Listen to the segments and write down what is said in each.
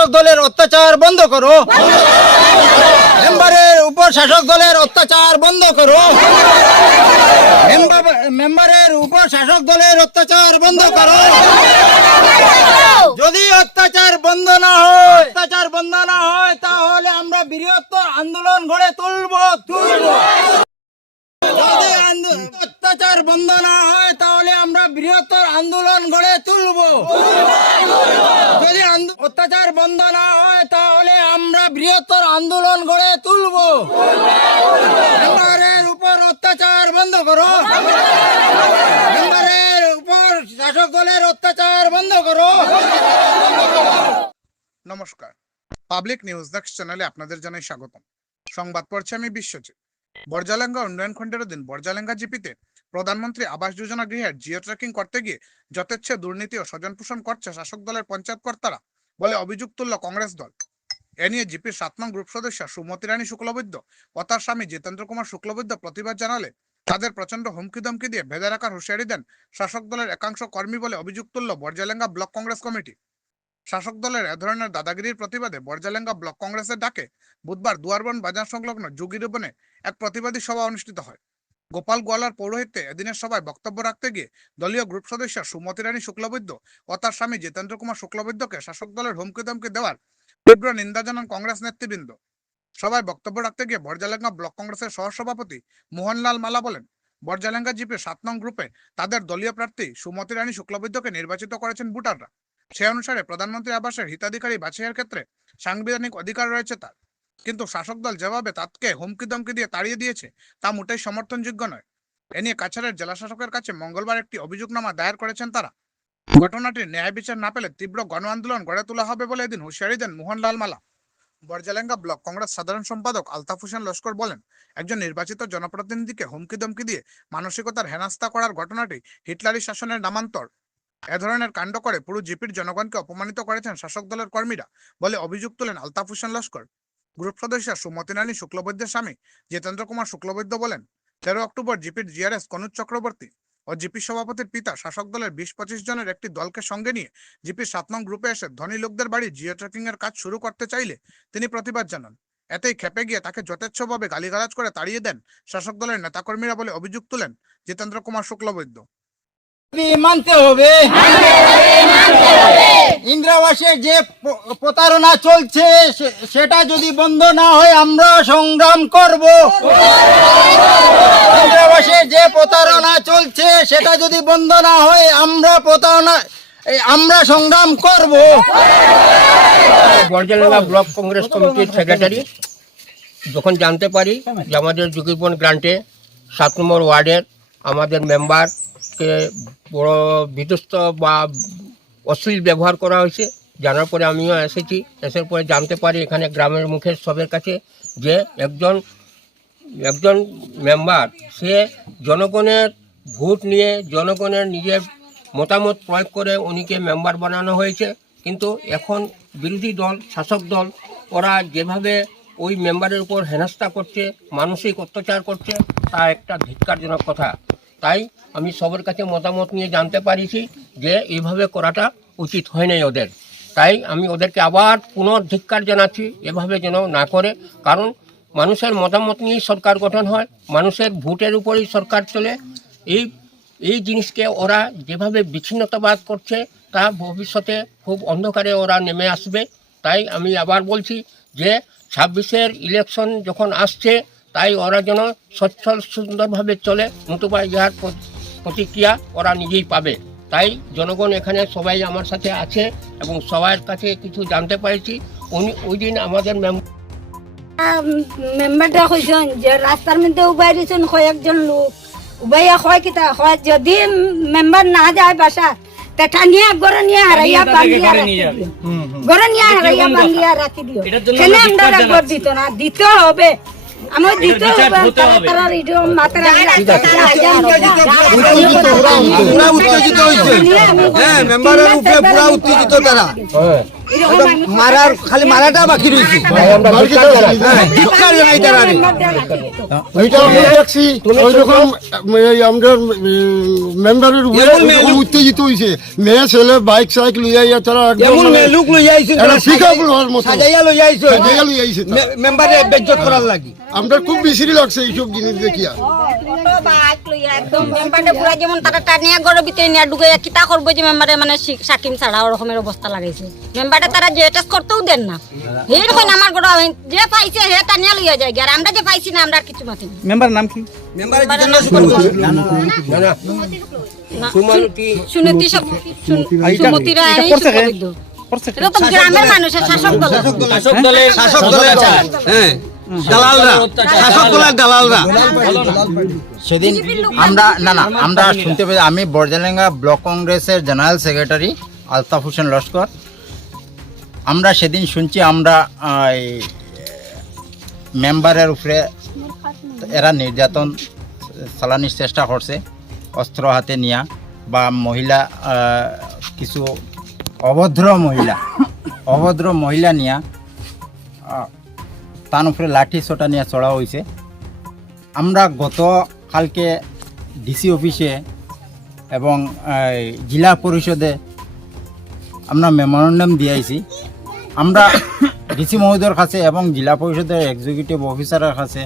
শাসক দলের অত্যাচার বন্ধ করো। মেম্বারের উপর শাসক দলের অত্যাচার বন্ধ করো। মেম্বারের উপর শাসক দলের অত্যাচার বন্ধ করো। যদি অত্যাচার বন্ধ না হয়, অত্যাচার বন্ধ না হয়, তাহলে আমরা বৃহত্তর আন্দোলন গড়ে তুলব। তুলব। অত্যাচার বন্ধ না হয়, তাহলে আমরা বৃহত্তর আন্দোলন গড়ে তুলব। যদি অত্যাচার বন্ধ না হয়, তাহলে আমরা বৃহত্তর আন্দোলন গড়ে তুলব। মেম্বারের উপর অত্যাচার বন্ধ করো। মেম্বারের উপর শাসক দলের অত্যাচার বন্ধ করো। নমস্কার। পাবলিক নিউজ নেক্সট চ্যানেলে আপনাদের জানাই স্বাগতম। সংবাদ পড়ছে আমি বিশ্বজিৎ। বর্জালেঙ্গা উন্নয়ন খণ্ডের অধীন বর্জালেঙ্গা জিপিতে প্রধানমন্ত্রী আবাস যোজনা গৃহের জিও ট্র্যাকিং করতে গিয়ে যথেচ্ছ দুর্নীতি ও স্বজন পোষণ করছে শাসক দলের পঞ্চায়েত কর্তারা বলে অভিযোগ তুলল কংগ্রেস দল। এ নিয়ে জিপির সাত নং গ্রুপ সদস্য সুমতি রানী শুক্লবৈদ্য ও তার স্বামী জিতেন্দ্র কুমার শুক্লবৈদ্য প্রতিবাদ জানালে তাদের প্রচণ্ড হুমকি দমকি দিয়ে ভেদে রাখার হুঁশিয়ারি দেন শাসক দলের একাংশ কর্মী বলে অভিযোগ তুলল বর্জালেঙ্গা ব্লক কংগ্রেস কমিটি। শাসক দলের এ ধরনের দাদাগিরির প্রতিবাদে বর্জালেঙ্গা ব্লক কংগ্রেসের ডাকে বুধবার দুয়ারবন বাজার সংলগ্ন যুগিরবনে এক প্রতিবাদী সভা অনুষ্ঠিত হয়। গোপাল গোয়ালার পৌরোহিত্যে এদিনের সভায় বক্তব্য রাখতে গিয়ে দলীয় গ্রুপ সদস্য সুমতি রানী শুক্লবৈদ্য ও তার স্বামী জিতেন্দ্র কুমার শুক্লবৈদ্যকে শাসক দলের হুমকি দমকি দেওয়ার তীব্র নিন্দা জানান কংগ্রেস নেতৃবৃন্দ। সভায় বক্তব্য রাখতে গিয়ে বর্জালেঙ্গা ব্লক কংগ্রেসের সহসভাপতি মোহনলাল মালা বলেন, বর্জালেঙ্গা জিপে সাত নং গ্রুপে তাদের দলীয় প্রার্থী সুমতি রানী শুক্লবৈদ্যকে নির্বাচিত করেছেন ভোটাররা। সে অনুসারে প্রধানমন্ত্রী আবাসের হিতাধিকারী বাছাইয়ের ক্ষেত্রে সাংবিধানিক অধিকার রয়েছে তার। কিন্তু শাসক দল যেভাবে তাকে হুমকি দমকি দিয়ে তাড়িয়ে দিয়েছে, তা মোটেই সমর্থনযোগ্য নয়। এ নিয়ে কাছাড়ের জেলা শাসকের কাছে মঙ্গলবার একটি অভিযোগনামা দায়ের করেছেন তারা। ঘটনাটির ন্যায় বিচার না পেলে তীব্র গণ আন্দোলন গড়ে তোলা হবে বলে এদিন হুঁশিয়ারি দেন মোহনলাল মালা বরজালেঙ্গা ব্লক কংগ্রেস সাধারণ সম্পাদক আলতাফ হোসেন লস্কর বলেন, একজন নির্বাচিত জনপ্রতিনিধিকে হুমকি দমকি দিয়ে মানসিকতার হেনাস্তা করার ঘটনাটি হিটলারি শাসনের নামান্তর। এ ধরনের কাণ্ড করে পুরো জিপির জনগণকে অপমানিত করেছেন শাসক দলের কর্মীরা বলে অভিযোগ তোলেন আলতাফ হোসেন লস্কর। গ্রুপ সদস্য সুমতি রানী শুক্লবৈদ্যের স্বামী জিতেন্দ্র কুমার শুক্লবৈদ্য বলেন, তেরো অক্টোবর জিপির জিআরএস কনুজ চক্রবর্তী ও জিপি সভাপতির পিতা শাসক দলের বিশ পঁচিশ জনের একটি দলকে সঙ্গে নিয়ে জিপির সাত নং গ্রুপে এসে ধনী লোকদের বাড়ি জিও ট্র্যাকিং এর কাজ শুরু করতে চাইলে তিনি প্রতিবাদ জানান। এতেই খেপে গিয়ে তাকে যথেচ্ছভাবে গালিগালাজ করে তাড়িয়ে দেন শাসক দলের নেতাকর্মীরা বলে অভিযোগ তুলেন জিতেন্দ্র কুমার শুক্লবৈদ্য। মানতে হবে ইন্দ্রাবাসে যে প্রতারণা চলছে সেটা যদি বন্ধ না হয়, আমরা সংগ্রাম করব। ইন্দ্রাবাসে যে প্রতারণা চলছে, সেটা যদি বন্ধ না হয়, আমরা প্রতারণা আমরা সংগ্রাম করব। বর্জালেঙ্গা ব্লক কংগ্রেস কমিটির সেক্রেটারি যখন জানতে পারি যে আমাদের যোগীবন গ্রান্টে সাত নম্বর ওয়ার্ডের আমাদের মেম্বারকে বড় বিধ্বস্ত বা অশ্লীল ব্যবহার করা হয়েছে। জানার পরে আমিও এসেছি। এসের পরে জানতে পারি এখানে গ্রামের মুখের সবের কাছে যে একজন একজন মেম্বার, সে জনগণের ভোট নিয়ে জনগণের নিজের মতামত প্রয়োগ করে উনিকে মেম্বার বানানো হয়েছে। কিন্তু এখন বিরোধী দল, শাসক দল, ওরা যেভাবে ওই মেম্বারের উপর হেনস্থা করছে, মানসিক অত্যাচার করছে, তা একটা ধিক্কারজনক কথা। তাই আমি সবার কাছে মতামত নিয়ে জানতে পারিছি যে এইভাবে করাটা উচিত হয় নাই ওদের। তাই আমি ওদেরকে আবার পুনর্ধিক্কার জানাচ্ছি, এভাবে যেন না করে। কারণ মানুষের মতামত নিয়েই সরকার গঠন হয়, মানুষের ভোটের উপরেই সরকার চলে। এই এই জিনিসকে ওরা যেভাবে বিচ্ছিন্নতাবাদ করছে, তা ভবিষ্যতে খুব অন্ধকারে ওরা নেমে আসবে। তাই আমি আবার বলছি যে, ছাব্বিশের ইলেকশন যখন আসছে তাই ওরা যেন সচ্ছল সুন্দরভাবে চলে। নতুবা ইহার প্রতিক্রিয়া ওরা নিজেই পাবে। তাই জনগণ এখানে সবাই আমার সাথে আছে এবং সবার কাছে কিছু জানতে পেরেছি। উনি ওই দিন আমাদের মেম্বারটা কইছেন যে রাস্তার মধ্যে উবাই দিয়েছেন কয়েকজন লোক। উবাইয়া হয় কিতা হয় যদি মেম্বার না যায় বাসা টানিয়া গড়ে নিয়ে হারাইয়া বান্ধিয়া রাখি দিও। নিয়ে হারাইয়া বান্ধিয়া রাখি দিও। কেন আমরা দিত না দিতে হবে। আমার দিতে হবে তারা তারা রেডিও মাতারা পুরা উত্তেজিত হয়েছে। হ্যাঁ মেম্বারের উপরে পুরা উত্তেজিত তারা। এরকম আমি মারার খালি মারাটা বাকি রয়েছে ধিক্কার জানাই। হ্যাঁ, তারা। ওইটা আমি দেখছি আমাদের মেম্বারের লোক- উত্তেজিত হয়েছে মেয়ে ছেলে বাইক সাইক লইয়া ইয়া তারা এমন মানে লোক লই আইছেন একটা pick লওয়ার মতো। সাজাইয়া লই আইছো সাজাইয়া লইয়া আইছে মেম্বারে বেজ্জত করার লাগি। আমরা খুব বিশ্রী লাগছে এইসব জিনিস দেখিয়া। লইয়া একদম মেম্বারে পুরা যেমন তারা টানিয়া ঘরের ভিতরে নিয়ে ঢুকে কিতা করব যে মেম্বারে মানে সাকিম ছাড়া ওরকমের অবস্থা লাগাইছে। মেম্বারে তারা যে টেস্ট করতেও দেন না। এই আমার যে পাইছে হে টানিয়া লইয়া যায় আর আমরা যে পাইছি না আমরা আর কিছু মাতি সুনীতি সব। এটা তো গ্রামের মানুষের শাসক দল। শাসক দলের শাসক দলের হ্যাঁ। সেদিন আমরা, না না, আমরা শুনতে পেয়ে আমি বরজালেঙ্গা ব্লক কংগ্রেসের জেনারেল সেক্রেটারি আলতাফ হোসেন লস্কর। আমরা সেদিন শুনছি আমরা মেম্বারের উপরে এরা নির্যাতন চালানির চেষ্টা করছে, অস্ত্র হাতে নিয়া, বা মহিলা কিছু অভদ্র মহিলা অভদ্র মহিলা নিয়া তার উপরে লাঠি ছোটা নিয়ে চড়া হয়েছে আমরা গত কালকে ডিসি অফিসে এবং জেলা পরিষদে আমরা মেমোরেন্ডাম দিয়েছি আমরা ডিসি মহোদয়ের কাছে এবং জেলা পরিষদের এক্সিকিউটিভ অফিসারের কাছে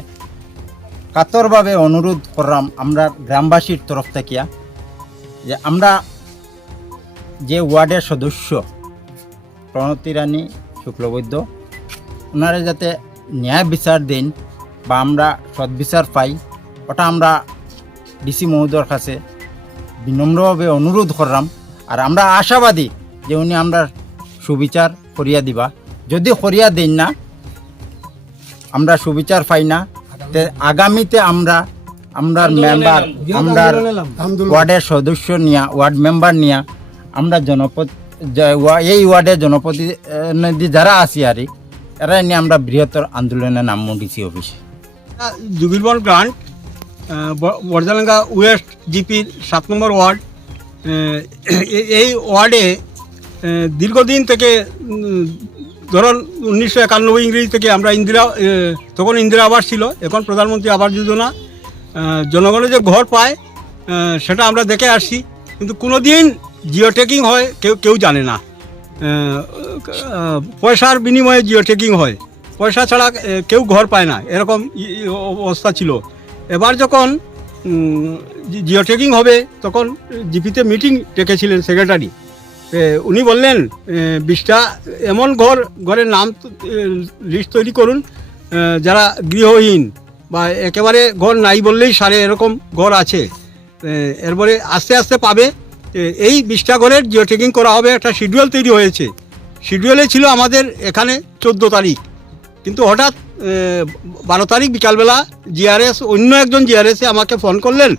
কাতরভাবে অনুরোধ করলাম আমরা গ্রামবাসীর তরফ থেকে যে আমরা যে ওয়ার্ডের সদস্য প্রণতি রানী শুক্লবৈদ্য, ওনারা যাতে ন্যায় বিচার দিন বা আমরা সদ্বিচার পাই ওটা আমরা ডিসি মহোদয়ের কাছে বিনম্রভাবে অনুরোধ করলাম। আর আমরা আশাবাদী যে উনি আমরা সুবিচার করিয়া দিবা। যদি করিয়া দেন না আমরা সুবিচার পাই না। তে আগামীতে আমরা আমরা মেম্বার আমরা ওয়ার্ডের সদস্য নিয়া ওয়ার্ড মেম্বার নিয়া আমরা জনপদ ওয়া- এই ওয়ার্ডের জনপ্রতিনিধি যারা আছি আর কি, এরা নিয়ে আমরা বৃহত্তর আন্দোলনে নামবো ডিসি অফিসে। যুগিলবন গ্রান্ট বর্জালাঙ্গা ওয়েস্ট জিপির সাত নম্বর ওয়ার্ড। এই ওয়ার্ডে দীর্ঘদিন থেকে ধরুন উনিশশো একানব্বই ইংরেজি থেকে আমরা ইন্দিরা তখন ইন্দিরা আবাস ছিল, এখন প্রধানমন্ত্রী আবাস যোজনা জনগণের যে ঘর পায় সেটা আমরা দেখে আসছি কিন্তু কোনো দিন জিও টেকিং হয়, কেউ কেউ জানে না। পয়সার বিনিময়ে জিও টেকিং হয়। পয়সা ছাড়া কেউ ঘর পায় না। এরকম অবস্থা ছিল। এবার যখন জিও টেকিং হবে, তখন জিপিতে মিটিং ডেকেছিলেন সেক্রেটারি। উনি বললেন বিশটা, এমন ঘর, ঘরের নাম লিস্ট তৈরি করুন যারা গৃহহীন বা একেবারে ঘর নাই বললেই সারে এরকম ঘর আছে। এরপরে আস্তে আস্তে পাবে। এই বিশটা ঘরের জিও টেকিং করা হবে, একটা শিডিউল তৈরি হয়েছে। শিডিউলে ছিল আমাদের এখানে চোদ্দ তারিখ। কিন্তু হঠাৎ বারো তারিখ বিকালবেলা জিআরএস অন্য একজন জিআরএসে আমাকে ফোন করলেন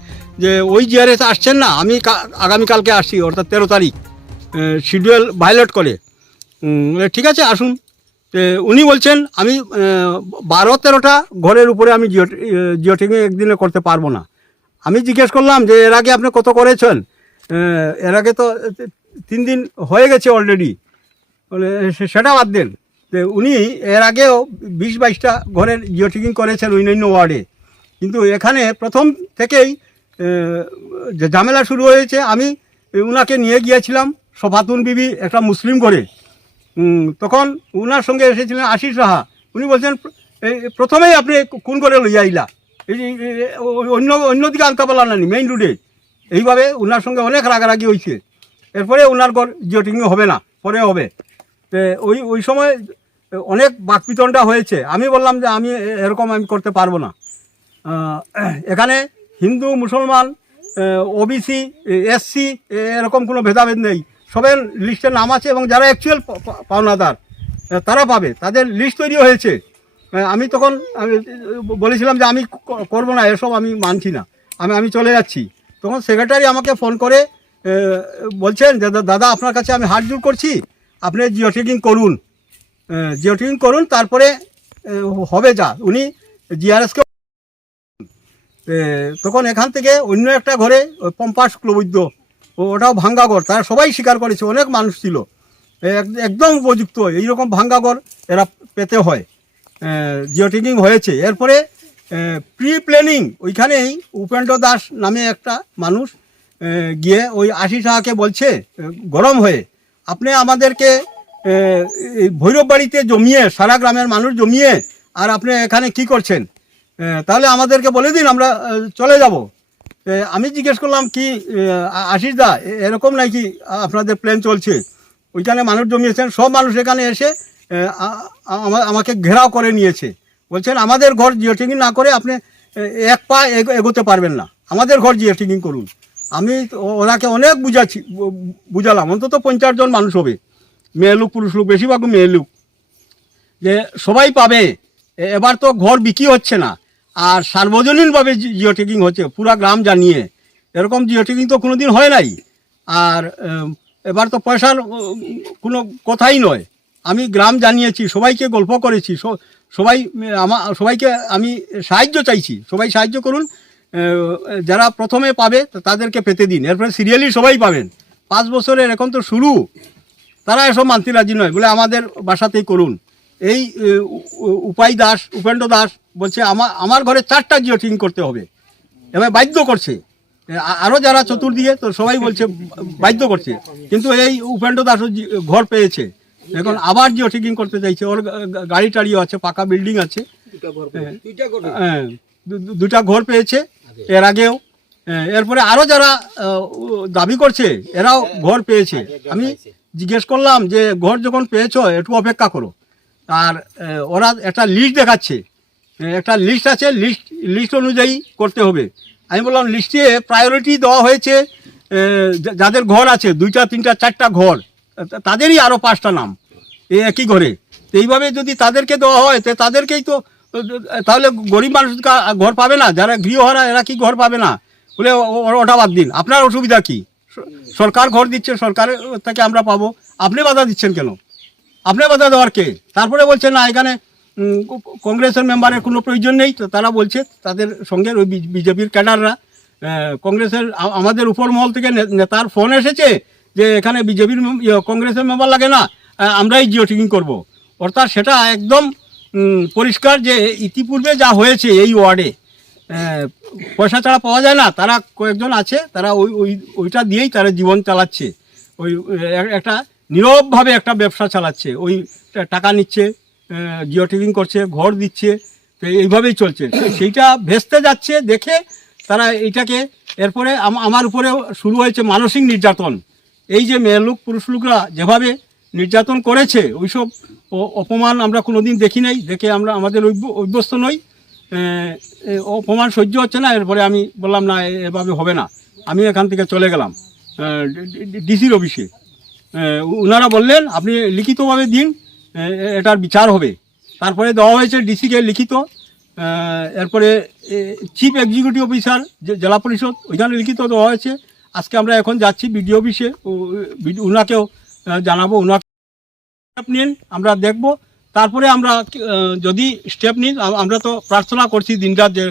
যে, ওই জিআরএস আসছেন না, আমি আগামীকালকে আসছি, অর্থাৎ তেরো তারিখ। শিডিউল ভায়োলেট করে। ঠিক আছে, আসুন। উনি বলছেন, আমি বারো তেরোটা ঘরের উপরে আমি জিও জিও টেকিং একদিনে করতে পারব না। আমি জিজ্ঞেস করলাম যে, এর আগে আপনি কত করেছেন? এর আগে তো তিন দিন হয়ে গেছে অলরেডি সেটা বাদ দেন। উনি এর আগেও বিশ বাইশটা ঘরের জিও টেকিং করেছেন অন্যান্য ওয়ার্ডে কিন্তু এখানে প্রথম থেকেই ঝামেলা শুরু হয়েছে, আমি উনাকে নিয়ে গিয়েছিলাম, সফাতুন বিবি, একটা মুসলিম ঘরে। তখন উনার সঙ্গে এসেছিলেন আশিস রাহা। উনি বলছেন প্রথমেই আপনি কোন করে লইয়া আইলা? অন্য, অন্যদিকে আনতে পারলাম না মেইন রোডে এইভাবে ওনার সঙ্গে অনেক রাগারাগি হয়েছে এরপরে ওনার ঘর জিও টেকিং হবে না, পরে হবে। তো ওই ওই সময় অনেক বাকপিতনটা হয়েছে। আমি বললাম যে আমি এরকম আমি করতে পারব না। এখানে হিন্দু, মুসলমান ওবিসি এসসি এরকম কোনো ভেদাভেদ নেই। সবের লিস্টের নাম আছে এবং যারা অ্যাকচুয়াল পাওনাদার তারা পাবে। তাদের লিস্ট তৈরি হয়েছে। আমি তখন বলেছিলাম যে আমি করব না, এসব আমি মানছি না। আমি আমি চলে যাচ্ছি। তখন সেক্রেটারি আমাকে ফোন করে বলছেন দাদা, আপনার কাছে আমি হাত জোর করছি, আপনি জিও টেকিং করুন। জিও টেকিং করুন, তারপরে হবে যা, উনি জিআরএসকে তখন এখান থেকে অন্য একটা ঘরে পম্পাস ক্লবৈদ্য ওটাও ভাঙ্গা ঘর তারা সবাই স্বীকার করেছে, অনেক মানুষ ছিল। এক- একদম উপযুক্ত, এইরকম ভাঙ্গা ঘর এরা পেতে হয়। জিও ট্যাগিং হয়েছে। এরপরে প্রি প্ল্যানিং ওইখানেই উপেন্দ্র দাস নামে একটা মানুষ গিয়ে ওই আশি টাকাকে বলছে গরম হয়ে, আপনি আমাদেরকে ভৈরব বাড়িতে জমিয়ে, সারা গ্রামের মানুষ জমিয়ে, আর আপনি এখানে কি করছেন? তাহলে আমাদেরকে বলে দিন, আমরা চলে যাব। আমি জিজ্ঞেস করলাম, কি আশিস দা এরকম নাকি আপনাদের প্ল্যান চলছে? ওইখানে মানুষ জমিয়েছেন, সব মানুষ এখানে এসে আমাকে ঘেরাও করে নিয়েছে। বলছেন, আমাদের ঘর জিও ট্যাগিং না করে আপনি এক পা এগো- এগোতে পারবেন না। আমাদের ঘর জিও ট্যাগিং করুন। আমি ওনাকে অনেক বুঝাচ্ছি বুঝালাম। অন্তত পঞ্চাশ জন মানুষ হবে। মেয়ে লোক, পুরুষ লোক, বেশিরভাগ মেয়ে লোক। যে সবাই পাবে। এবার তো ঘর বিক্রি হচ্ছে না। আর সার্বজনীনভাবে জিও ট্যাগিং হচ্ছে। পুরা গ্রাম জানিয়ে। এরকম জিও ট্যাগিং তো কোনো দিন হয় নাই। আর এবার তো পয়সার কোনো কথাই নয়। আমি গ্রাম জানিয়েছি, সবাইকে গল্প করেছি সবাই আমার সবাইকে আমি সাহায্য চাইছি। সবাই সাহায্য করুন যারা প্রথমে পাবে তাদেরকে পেতে দিন। এরপরে সিরিয়ালি সবাই পাবেন। পাঁচ বছরের এখন তো শুরু। তারা এসব মানতে রাজি নয় বলে আমাদের বাসাতেই করুন। এই উপায় দাস, উপেন্দ্র দাস বলছে আমার আমার ঘরে চারটা জিও ট্যাগিং করতে হবে। এবার বাধ্য করছে। আরও যারা চতুর্দিকে, তো সবাই বলছে, বাধ্য করছে। কিন্তু এই উপেন্দ্র দাসও ঘর পেয়েছে। এখন আবার জিও ট্যাগিং করতে চাইছে ওর গাড়ি টাড়িও আছে পাকা বিল্ডিং আছে। হ্যাঁ, দুটা ঘর পেয়েছে এর আগেও। হ্যাঁ, এরপরে আরও যারা দাবি করছে এরাও ঘর পেয়েছে। আমি জিজ্ঞেস করলাম যে ঘর যখন পেয়েছ একটু অপেক্ষা করো। আর ওরা একটা লিস্ট দেখাচ্ছে। একটা লিস্ট আছে লিস্ট লিস্ট অনুযায়ী করতে হবে। আমি বললাম লিস্টে প্রায়োরিটি দেওয়া হয়েছে যাদের ঘর আছে দুইটা তিনটা চারটা ঘর। তাদেরই আরও পাঁচটা নাম। এই একই ঘরে। এইভাবে যদি তাদেরকে দেওয়া হয়, তো তাদেরকেই তো, তাহলে গরিব মানুষ ঘর পাবে না? যারা গৃহহারা, এরা কি ঘর পাবে না? বলে ওটা বাদ দিন। আপনার অসুবিধা কি? সরকার ঘর দিচ্ছে সরকারের থেকে আমরা পাবো। আপনি বাধা দিচ্ছেন কেন? আপনি বাধা দেওয়ার কে? তারপরে বলছে, না, এখানে কংগ্রেসের মেম্বারের কোনো প্রয়োজন নেই। তো তারা বলছে, তাদের সঙ্গে ওই বিজেপির ক্যাডাররা। কংগ্রেসের আমাদের উপর মহল থেকে নেতার ফোন এসেছে। যে এখানে বিজেপির কংগ্রেসের মেম্বার লাগে না আমরাই জিও টিকিং করব। অর্থাৎ সেটা একদম পরিষ্কার যে ইতিপূর্বে যা হয়েছে এই ওয়ার্ডে পয়সা ছাড়া পাওয়া যায় না, তারা কয়েকজন আছে, তারা ওই ওই, ওইটা দিয়েই তারা জীবন চালাচ্ছে। ওই একটা নীরবভাবে একটা ব্যবসা চালাচ্ছে, ওই টাকা নিচ্ছে জিও ট্যাগিং করছে, ঘর দিচ্ছে, তো এইভাবেই চলছে। সেইটা ভেস্তে যাচ্ছে, দেখে তারা এইটাকে এরপরে আমার উপরে শুরু হয়েছে মানসিক নির্যাতন। এই যে মেয়ে লোক, পুরুষ লোকরা যেভাবে নির্যাতন করেছে, ওইসব অপমান আমরা কোনোদিন দেখি নাই, দেখে আমরা আমাদের অভ্যস্ত নই। অপমান সহ্য হচ্ছে না, এরপরে আমি বললাম, না এভাবে হবে না। আমি এখান থেকে চলে গেলাম ডিসির অফিসে। ওনারা বললেন, আপনি লিখিতভাবে দিন এটার বিচার হবে। তারপরে দেওয়া হয়েছে ডিসিকে লিখিত এরপরে চিফ এক্সিকিউটিভ অফিসার জেলা পরিষদ, ওইখানে লিখিত দেওয়া হয়েছে। আজকে আমরা এখন যাচ্ছি বিডিও অফিসে। ওনাকেও জানাব। ওনাকে স্টেপ নিন, আমরা দেখব। তারপরে আমরা যদি স্টেপ নিন আমরা তো প্রার্থনা করছি দিনরাত যে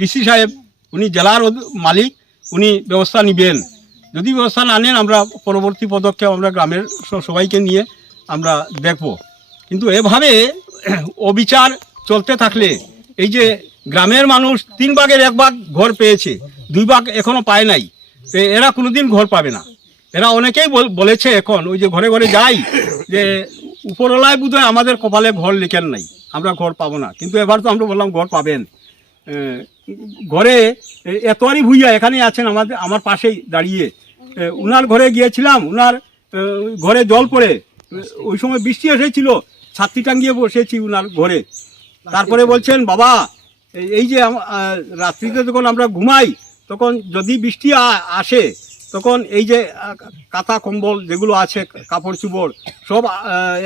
ডিসি সাহেব, উনি জেলার মালিক, উনি ব্যবস্থা নেবেন। যদি ব্যবস্থা না নেন, আমরা পরবর্তী পদক্ষেপ আমরা গ্রামের সবাইকে নিয়ে আমরা দেখব। কিন্তু এভাবে অবিচার চলতে থাকলে, এই যে গ্রামের মানুষ তিন ভাগের এক ভাগ ঘর পেয়েছে, দুই ভাগ এখনও পায় নাই। এরা কোনোদিন ঘর পাবে না। এরা অনেকেই বল- বলেছে এখন, ওই যে ঘরে ঘরে যাই, যে উপরওয়ালায় বোধ আমাদের কপালে ঘর লিখেন নাই, আমরা ঘর পাবো না। কিন্তু এবার তো আমরা বললাম, ঘর পাবেন। ঘরে এতয়ারি ভুইয়া এখানে আছেন আমাদের, আমার পাশেই দাঁড়িয়ে। উনার ঘরে গিয়েছিলাম, উনার ঘরে জল পড়ে। ওই সময় বৃষ্টি এসেছিল, ছাত্রী টাঙ্গিয়ে বসেছি উনার ঘরে। তারপরে বলছেন, বাবা এই যে রাত্রিতে যখন আমরা ঘুমাই তখন যদি বৃষ্টি আসে, তখন এই যে কাঁথা কম্বল যেগুলো আছে, কাপড় চুপড়, সব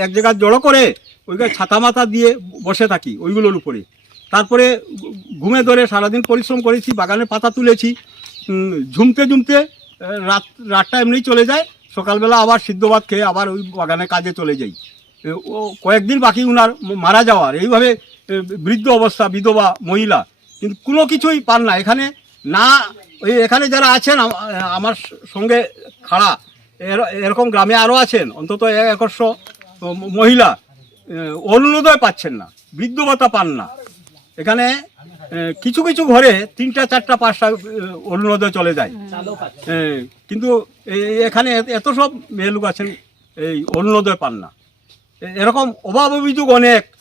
এক জায়গায় জড়ো করে ওইখানে ছাতা মাথা দিয়ে বসে থাকি ওইগুলোর উপরে। তারপরে ঘুমে ধরে সারাদিন পরিশ্রম করেছি, বাগানে পাতা তুলেছি ঝুমতে ঝুমতে রাত, রাতটা এমনি চলে যায়, সকালবেলা আবার সিদ্ধ ভাত খেয়ে আবার ওই বাগানে কাজে চলে যাই। ও, কয়েকদিন বাকি উনার মারা যাওয়ার। এইভাবে বৃদ্ধ অবস্থা, বিধবা, মহিলা, কিন্তু কোনো কিছুই পান না। এখানে না, ওই এখানে যারা আছেন আমার সঙ্গে খাড়া, এর- এরকম গ্রামে আরও আছেন, অন্তত এক একশো মহিলা অরুণোদয় পাচ্ছেন না, বৃদ্ধ ভাতা পান না। এখানে কিছু কিছু ঘরে তিনটা, চারটা, পাঁচটা অরুণোদয় চলে যায়। কিন্তু এখানে এত সব মেয়ে লোক আছেন, এই অরুণোদয় পান না। এরকম অভাব অভিযোগ অনেক,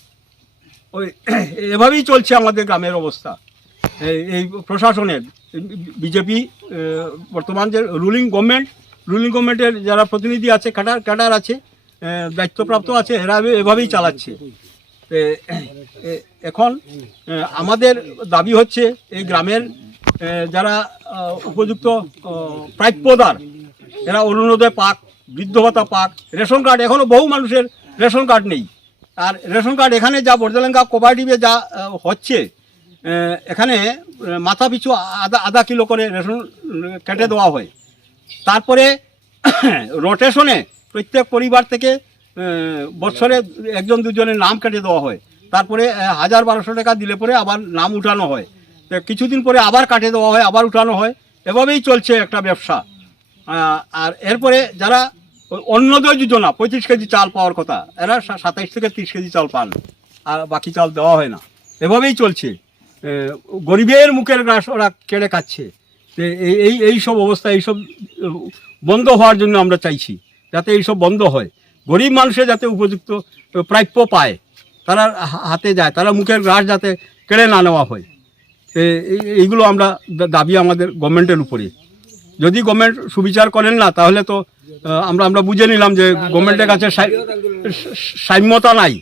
ওই, এভাবেই চলছে আমাদের গ্রামের অবস্থা। এই প্রশাসনের, বিজেপি বর্তমান যে রুলিং গভর্নমেন্ট রুলিং গভর্নমেন্টের যারা প্রতিনিধি আছে ক্যাডার ক্যাডার আছে দায়িত্বপ্রাপ্ত আছে, এরা এভাবেই চালাচ্ছে। এখন আমাদের দাবি হচ্ছে, এই গ্রামের যারা উপযুক্ত প্রাপ্যদার, এরা অরুণোদয় পাক বৃদ্ধ ভাতা পাক রেশন কার্ড এখনও বহু মানুষের রেশন কার্ড নেই। আর রেশন কার্ড এখানে যা বর্জলেঙ্গা কোপারেটিভে যা হচ্ছে এখানে মাথা পিছু আধা আধা কিলো করে রেশন কেটে দেওয়া হয়। তারপরে রোটেশনে প্রত্যেক পরিবার থেকে বছরে একজন দুজনের নাম কেটে দেওয়া হয়। তারপরে হাজার বারোশো টাকা দিলে পরে আবার নাম উঠানো হয়। কিছুদিন পরে আবার কাটে দেওয়া হয়, আবার উঠানো হয়। এভাবেই চলছে একটা ব্যবসা। আর এরপরে যারা ওই অন্নদয় যোজনা, পঁয়ত্রিশ কেজি চাল পাওয়ার কথা, এরা সাতাইশ থেকে তিরিশ কেজি চাল পান, আর বাকি চাল দেওয়া হয় না। এভাবেই চলছে। গরিবের মুখের গ্রাস ওরা কেড়ে খাচ্ছে। এই এই সব অবস্থা এইসব বন্ধ হওয়ার জন্য আমরা চাইছি, যাতে এইসব বন্ধ হয়। গরিব মানুষের যাতে উপযুক্ত প্রাপ্য পায়, তারা হাতে যায়, তারা মুখের গ্রাস যাতে কেড়ে না নেওয়া হয়। এই- এইগুলো আমরা দাবি আমাদের গভর্নমেন্টের উপরে। যদি গভর্নমেন্ট সুবিচার করেন না, তাহলে তো আমরা আমরা বুঝে নিলাম যে গভর্নমেন্টের কাছে সাম্যতা নাই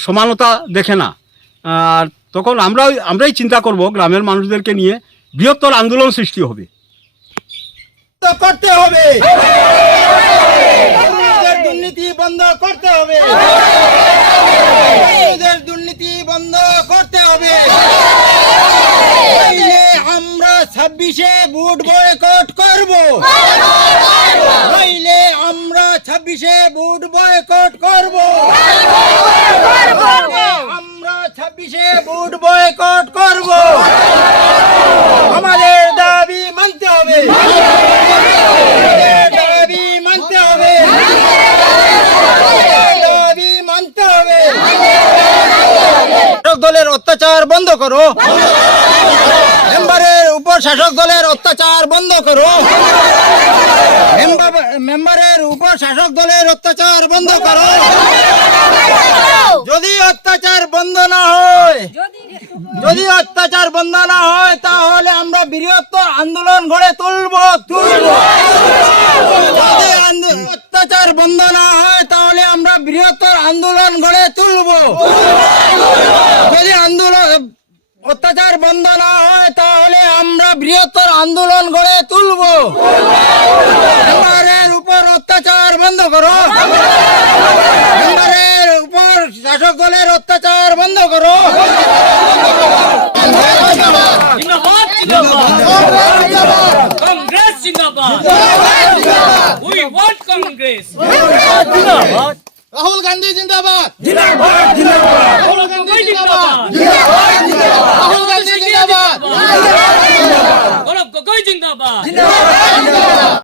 সমানতা দেখে না। আর তখন আমরাও, আমরাই চিন্তা করব গ্রামের মানুষদেরকে নিয়ে বৃহত্তর আন্দোলন সৃষ্টি হবে। করতে হবে। দুর্নীতি বন্ধ করতে হবে। দুর্নীতি বন্ধ করতে হবে। আমরা ছাব্বিশে বুট বয়কট করব। আমরা ছাব্বিশে বুট বয়কট করব। আমরা ছাব্বিশে বুট বয়কট করব। আমাদের দাবি মানতে হবে। দাবি মানতে হবে। দাবি মানতে হবে। দলের অত্যাচার বন্ধ করো। শাসক দলের অত্যাচার বন্ধ করো। মেম্বারের উপর শাসক দলের অত্যাচার বন্ধ করো। যদি অত্যাচার বন্ধ না হয়, যদি অত্যাচার বন্ধ না হয়, তাহলে আমরা বৃহত্তর আন্দোলন গড়ে তুলব তুলব। যদি অত্যাচার বন্ধ না হয়, তাহলে আমরা বৃহত্তর আন্দোলন গড়ে তুলব। যদি আন্দোলন অত্যাচার বন্ধ না হয় তাহলে আমরা বৃহত্তর আন্দোলন গড়ে তুলব। মেম্বারের উপর অত্যাচার বন্ধ করো। মেম্বারের উপর শাসক দলের অত্যাচার বন্ধ করো। Congress! রাহুল গান্ধী জিন্দাবাদ Rahul Gandhi Zindabad! Rahul Gandhi জিন্দাবাদ Gaurav Gogoi Zindabad!